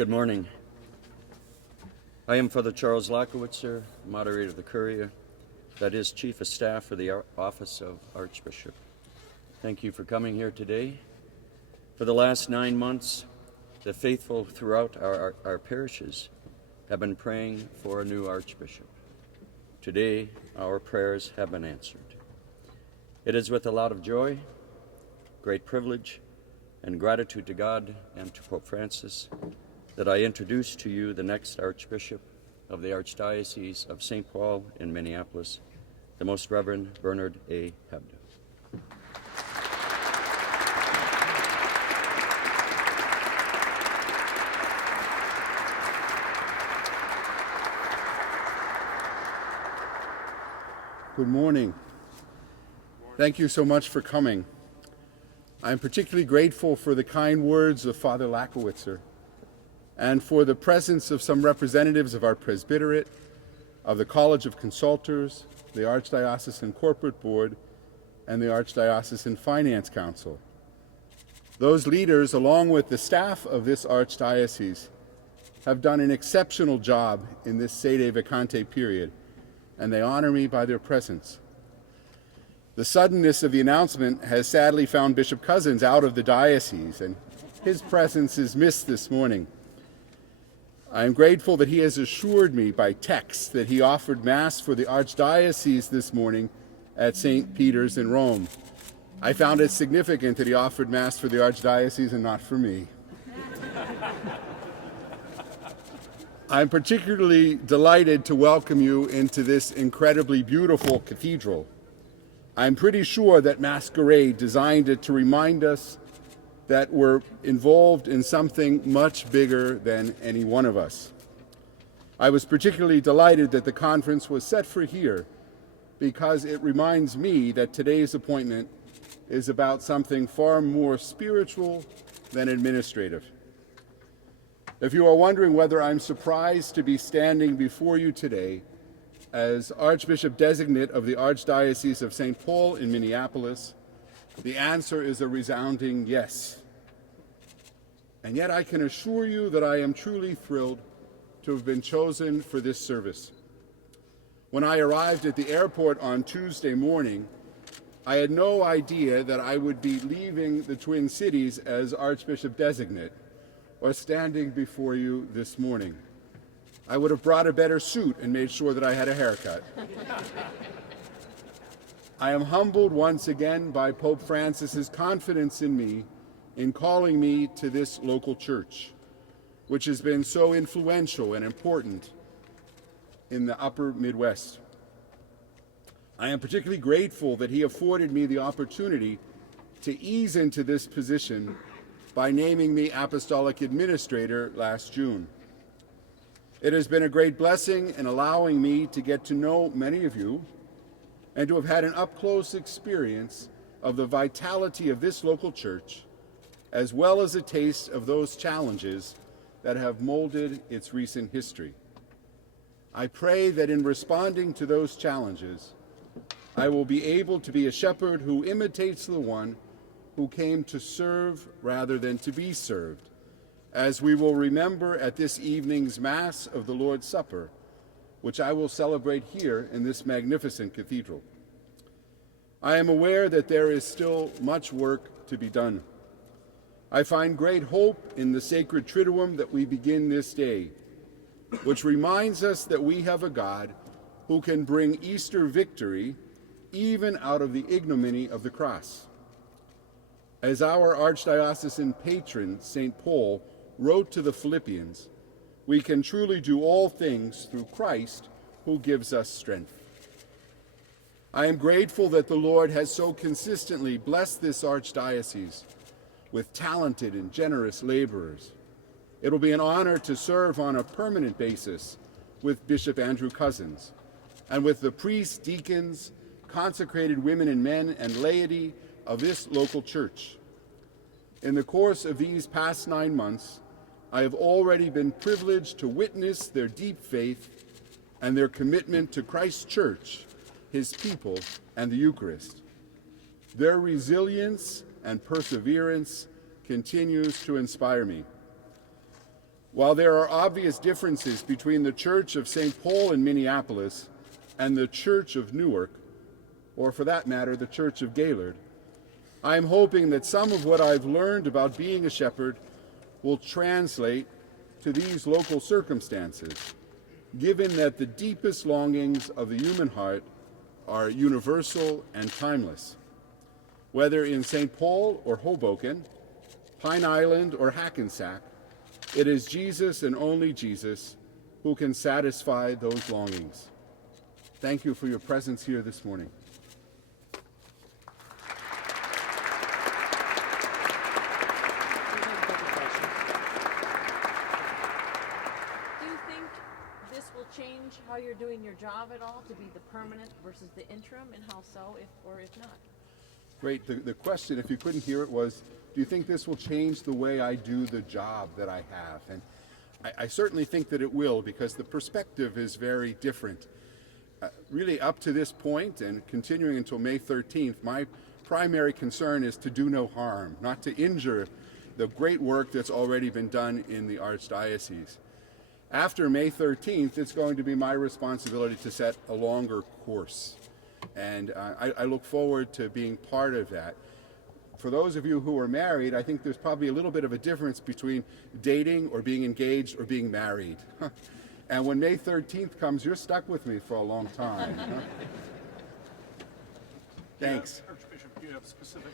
Good morning. I am Father Charles Lackowitzer, moderator of the Curia, that is Chief of Staff for the Office of Archbishop. Thank you for coming here today. For the last 9 months, the faithful throughout our parishes have been praying for a new Archbishop. Today, our prayers have been answered. It is with a lot of joy, great privilege, and gratitude to God and to Pope Francis that I introduce to you the next Archbishop of the Archdiocese of St. Paul in Minneapolis, the Most Reverend Bernard A. Hebda. Good morning. Thank you so much for coming. I'm particularly grateful for the kind words of Father Lackowitzer and for the presence of some representatives of our presbyterate, of the College of Consultors, the Archdiocesan Corporate Board, and the Archdiocesan Finance Council. Those leaders, along with the staff of this archdiocese, have done an exceptional job in this sede vacante period, and they honor me by their presence. The suddenness of the announcement has sadly found Bishop Cousins out of the diocese, and his presence is missed this morning. I am grateful that he has assured me by text that he offered Mass for the Archdiocese this morning at St. Peter's in Rome. I found it significant that he offered Mass for the Archdiocese and not for me. I'm particularly delighted to welcome you into this incredibly beautiful cathedral. I'm pretty sure that Masquerade designed it to remind us that we're involved in something much bigger than any one of us. I was particularly delighted that the conference was set for here because it reminds me that today's appointment is about something far more spiritual than administrative. If you are wondering whether I'm surprised to be standing before you today as Archbishop-Designate of the Archdiocese of St. Paul in Minneapolis, the answer is a resounding yes. And yet I can assure you that I am truly thrilled to have been chosen for this service. When I arrived at the airport on Tuesday morning, I had no idea that I would be leaving the Twin Cities as Archbishop-Designate or standing before you this morning. I would have brought a better suit and made sure that I had a haircut. I am humbled once again by Pope Francis's confidence in me in calling me to this local church, which has been so influential and important in the upper Midwest. I am particularly grateful that he afforded me the opportunity to ease into this position by naming me Apostolic Administrator last June. It has been a great blessing in allowing me to get to know many of you and to have had an up-close experience of the vitality of this local church, as well as a taste of those challenges that have molded its recent history. I pray that in responding to those challenges, I will be able to be a shepherd who imitates the one who came to serve rather than to be served, as we will remember at this evening's Mass of the Lord's Supper, which I will celebrate here in this magnificent cathedral. I am aware that there is still much work to be done. I find great hope in the sacred Triduum that we begin this day, which reminds us that we have a God who can bring Easter victory even out of the ignominy of the cross. As our archdiocesan patron, St. Paul, wrote to the Philippians, we can truly do all things through Christ who gives us strength. I am grateful that the Lord has so consistently blessed this archdiocese with talented and generous laborers. It will be an honor to serve on a permanent basis with Bishop Andrew Cousins and with the priests, deacons, consecrated women and men, and laity of this local church. In the course of these past 9 months, I have already been privileged to witness their deep faith and their commitment to Christ's church, his people, and the Eucharist. Their resilience and perseverance continues to inspire me. While there are obvious differences between the Church of St. Paul in Minneapolis and the Church of Newark, or for that matter, the Church of Gaylord, I am hoping that some of what I've learned about being a shepherd will translate to these local circumstances, given that the deepest longings of the human heart are universal and timeless. Whether in St. Paul or Hoboken, Pine Island or Hackensack, it is Jesus and only Jesus who can satisfy those longings. Thank you for your presence here this morning. Change how you're doing your job at all to be the permanent versus the interim, and how so, if not? Great. The question, if you couldn't hear it, was, do you think this will change the way I do the job that I have? And I certainly think that it will, because the perspective is very different. Really, up to this point and continuing until May 13th, my primary concern is to do no harm, not to injure the great work that's already been done in the Archdiocese. After May 13th, it's going to be my responsibility to set a longer course. And I look forward to being part of that. For those of you who are married, I think there's probably a little bit of a difference between dating or being engaged or being married. And when May 13th comes, you're stuck with me for a long time. Thanks. Archbishop, do you have specific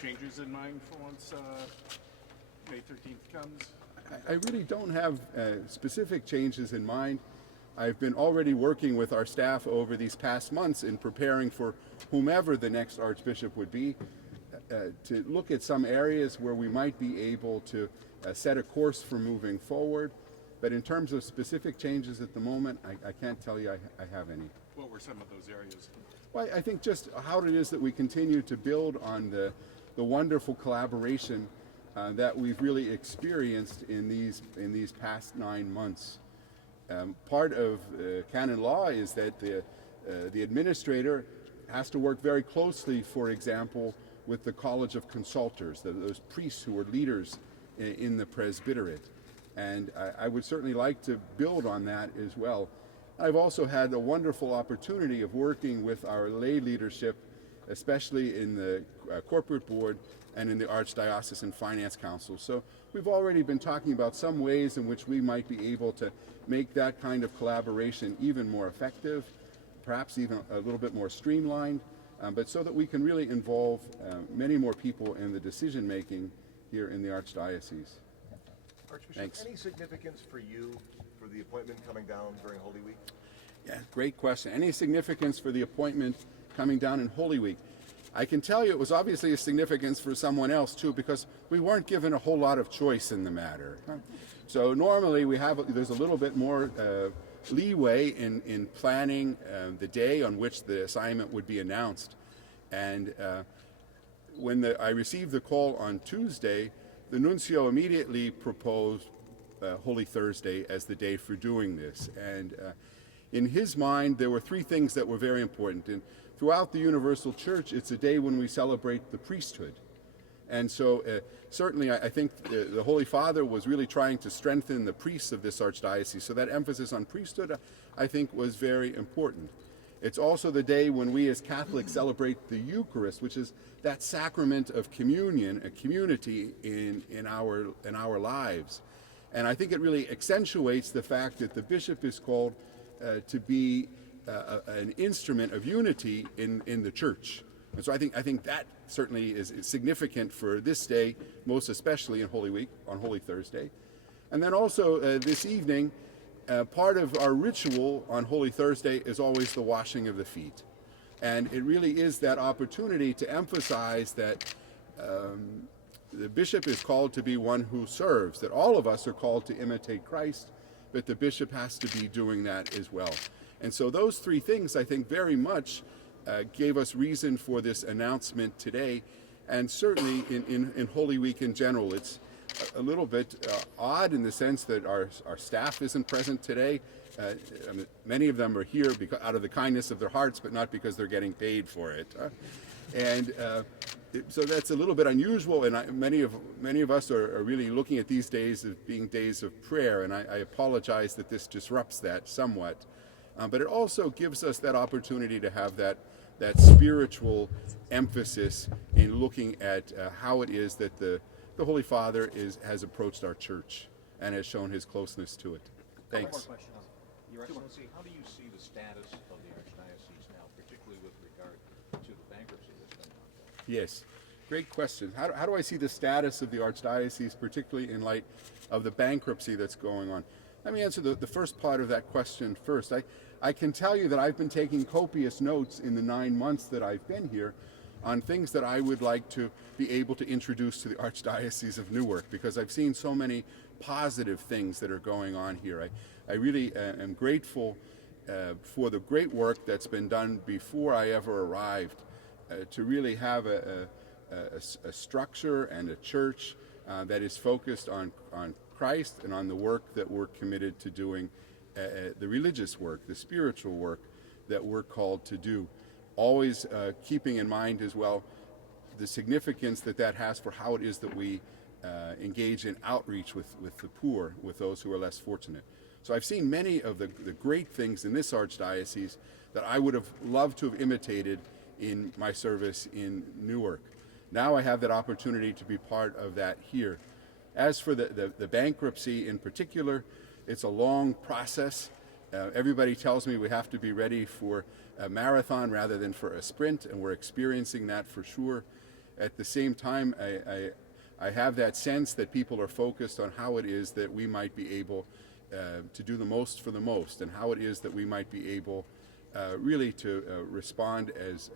changes in mind for once May 13th comes? I really don't have specific changes in mind. I've been already working with our staff over these past months in preparing for whomever the next Archbishop would be, to look at some areas where we might be able to set a course for moving forward. But in terms of specific changes at the moment, I can't tell you I have any. What were some of those areas? Well, I think just how it is that we continue to build on the wonderful collaboration that we've really experienced in these past 9 months. Part of canon law is that the administrator has to work very closely, for example, with the College of Consultors, those priests who are leaders in the presbyterate. And I would certainly like to build on that as well. I've also had a wonderful opportunity of working with our lay leadership, especially in the corporate board and in the Archdiocesan Finance Council. So we've already been talking about some ways in which we might be able to make that kind of collaboration even more effective, perhaps even a little bit more streamlined, but so that we can really involve many more people in the decision making here in the Archdiocese. Archbishop, Thanks. Any significance for you for the appointment coming down during Holy Week? Yeah, great question. Any significance for the appointment coming down in Holy Week? I can tell you it was obviously a significance for someone else too, because we weren't given a whole lot of choice in the matter. So normally there's a little bit more leeway in planning the day on which the assignment would be announced. And when I received the call on Tuesday, the nuncio immediately proposed Holy Thursday as the day for doing this. And in his mind, there were 3 things that were very important. And throughout the Universal Church, it's a day when we celebrate the priesthood. And so certainly I think the Holy Father was really trying to strengthen the priests of this archdiocese. So that emphasis on priesthood, I think, was very important. It's also the day when we as Catholics celebrate the Eucharist, which is that sacrament of communion, a community in our lives. And I think it really accentuates the fact that the bishop is called to be an instrument of unity in the church. And so I think that certainly is significant for this day, most especially in Holy Week, on Holy Thursday. And then also this evening, part of our ritual on Holy Thursday is always the washing of the feet. And it really is that opportunity to emphasize that the bishop is called to be one who serves, that all of us are called to imitate Christ, but the bishop has to be doing that as well. And so those 3 things, I think, very much gave us reason for this announcement today. And certainly in Holy Week in general, it's a little bit odd in the sense that our staff isn't present today. Many of them are here out of the kindness of their hearts, but not because they're getting paid for it. And so that's a little bit unusual, and many of us are really looking at these days as being days of prayer, and I apologize that this disrupts that somewhat. But it also gives us that opportunity to have that spiritual emphasis in looking at how it is that the Holy Father has approached our church and has shown his closeness to it. Thanks. One more question. Your Excellency, how do you see the status of the Archdiocese now, particularly with regard to the bankruptcy that's been ongoing? Yes, great question. How do I see the status of the Archdiocese, particularly in light of the bankruptcy that's going on? Let me answer the first part of that question first. I can tell you that I've been taking copious notes in the 9 months that I've been here on things that I would like to be able to introduce to the Archdiocese of Newark, because I've seen so many positive things that are going on here. I really am grateful for the great work that's been done before I ever arrived, to really have a structure and a church that is focused on Christ and on the work that we're committed to doing, the religious work, the spiritual work that we're called to do. Always keeping in mind as well the significance that has for how it is that we engage in outreach with the poor, with those who are less fortunate. So I've seen many of the great things in this Archdiocese that I would have loved to have imitated in my service in Newark. Now I have that opportunity to be part of that here. As for the bankruptcy in particular, it's a long process. Everybody tells me we have to be ready for a marathon rather than for a sprint, and we're experiencing that for sure. At the same time, I have that sense that people are focused on how it is that we might be able to do the most for the most, and how it is that we might be able really to respond as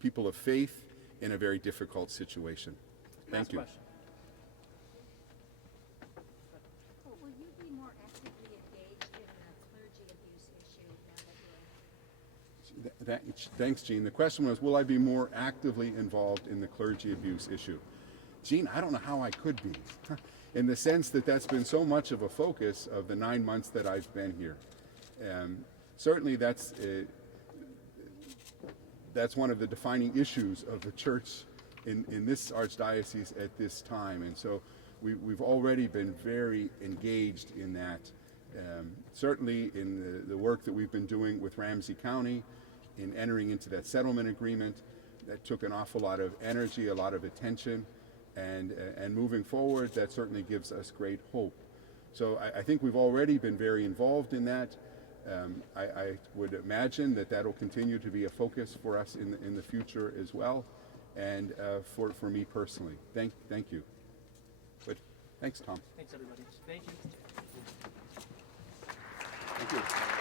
people of faith in a very difficult situation. Thank you. Question. Well, will you be more actively engaged in the clergy abuse issue now that you're... Thanks, Gene. The question was, will I be more actively involved in the clergy abuse issue? Gene, I don't know how I could be, in the sense that that's been so much of a focus of the 9 months that I've been here. Certainly that's one of the defining issues of the church in this Archdiocese at this time, and so we've already been very engaged in that. Certainly in the work that we've been doing with Ramsey County, in entering into that settlement agreement, that took an awful lot of energy, a lot of attention, and moving forward, that certainly gives us great hope. So I think we've already been very involved in that. I would imagine that will continue to be a focus for us in the future as well, and for me personally. Thank you. But thanks, Tom. Thanks, everybody. Thank you. Thank you.